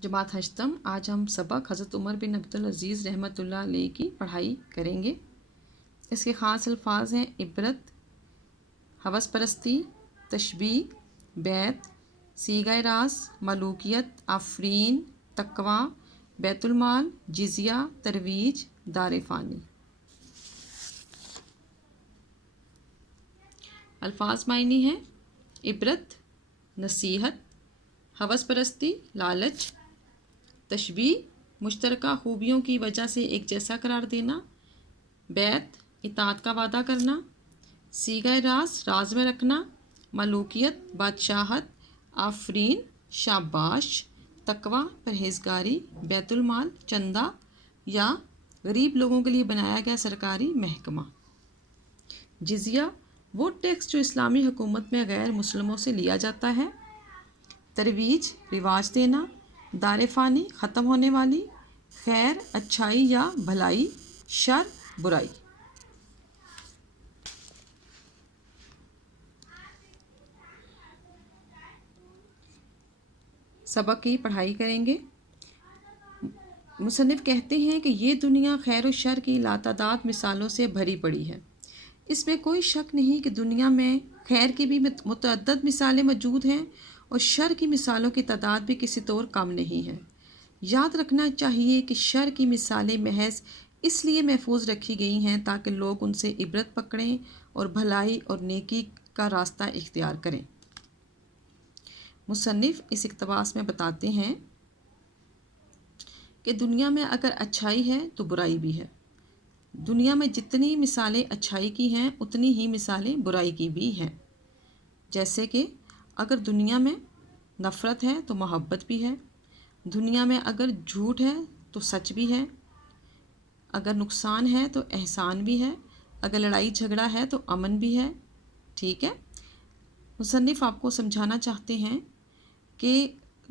جماعت ہشتم، آج ہم سبق حضرت عمر بن عبدالعزیز رحمۃ اللہ علیہ کی پڑھائی کریں گے۔ اس کے خاص الفاظ ہیں: عبرت، ہوس پرستی، تشبیہ، بیت، صیغہ راز، ملوکیت، آفرین، تقویٰ، بیت المال، جزیہ، ترویج، دار فانی۔ الفاظ معنی ہیں: عبرت نصیحت، ہوس پرستی لالچ، تشبیہ مشترکہ خوبیوں کی وجہ سے ایک جیسا قرار دینا، بیت اطاعت کا وعدہ کرنا، صیغہ راز راز میں رکھنا، ملوکیت بادشاہت، آفرین شاباش، تقویٰ پرہیزگاری، بیت المال چندہ یا غریب لوگوں کے لیے بنایا گیا سرکاری محکمہ، جزیہ وہ ٹیکس جو اسلامی حکومت میں غیر مسلموں سے لیا جاتا ہے، ترویج رواج دینا، دار فانی ختم ہونے والی، خیر اچھائی یا بھلائی، شر برائی۔ سبق کی پڑھائی کریں گے۔ مصنف کہتے ہیں کہ یہ دنیا خیر و شر کی لاتعداد مثالوں سے بھری پڑی ہے۔ اس میں کوئی شک نہیں کہ دنیا میں خیر کی بھی متعدد مثالیں موجود ہیں اور شر کی مثالوں کی تعداد بھی کسی طور کم نہیں ہے۔ یاد رکھنا چاہیے کہ شر کی مثالیں محض اس لیے محفوظ رکھی گئی ہیں تاکہ لوگ ان سے عبرت پکڑیں اور بھلائی اور نیکی کا راستہ اختیار کریں۔ مصنف اس اقتباس میں بتاتے ہیں کہ دنیا میں اگر اچھائی ہے تو برائی بھی ہے۔ دنیا میں جتنی مثالیں اچھائی کی ہیں اتنی ہی مثالیں برائی کی بھی ہیں۔ جیسے کہ اگر دنیا میں نفرت ہے تو محبت بھی ہے، دنیا میں اگر جھوٹ ہے تو سچ بھی ہے، اگر نقصان ہے تو احسان بھی ہے، اگر لڑائی جھگڑا ہے تو امن بھی ہے۔ ٹھیک ہے، مصنف آپ کو سمجھانا چاہتے ہیں کہ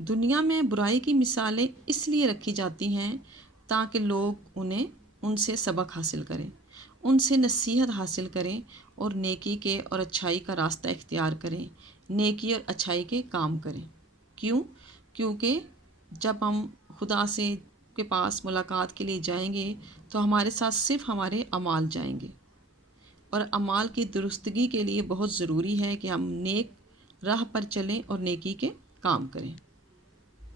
دنیا میں برائی کی مثالیں اس لیے رکھی جاتی ہیں تاکہ لوگ ان سے سبق حاصل کریں، ان سے نصیحت حاصل کریں اور نیکی کے اور اچھائی کا راستہ اختیار کریں، نیکی اور اچھائی کے کام کریں۔ کیونکہ جب ہم خدا کے پاس ملاقات کے لیے جائیں گے تو ہمارے ساتھ صرف ہمارے اعمال جائیں گے، اور اعمال کی درستگی کے لیے بہت ضروری ہے کہ ہم نیک راہ پر چلیں اور نیکی کے کام کریں۔